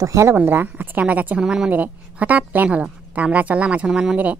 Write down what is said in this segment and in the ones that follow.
তো হ্যালো বন্ধুরা, আজকে আমরা যাচ্ছি হনুমান মন্দিরে। হঠাৎ প্ল্যান হলো, তা আমরা চললাম আজ হনুমান মন্দিরে।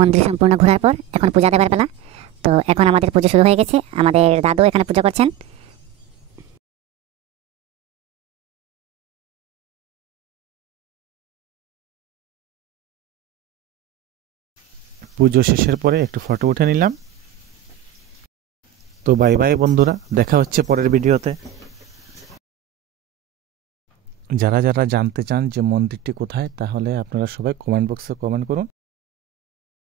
মন্দির সম্পূর্ণ ঘোরার পর এখন পূজা দেবার বেলা। তো এখন আমাদের পুজো শুরু হয়ে গেছে। আমাদের দাদু এখানে পূজা করছেন। পুজো শেষের পরে একটু ফটো উঠে নিলাম। তো বাই বাই বন্ধুরা, দেখা হচ্ছে পরের ভিডিওতে। যারা যারা জানতে চান যে মন্দিরটি কোথায়, তাহলে আপনারা সবাই কমেন্ট বক্সে কমেন্ট করুন।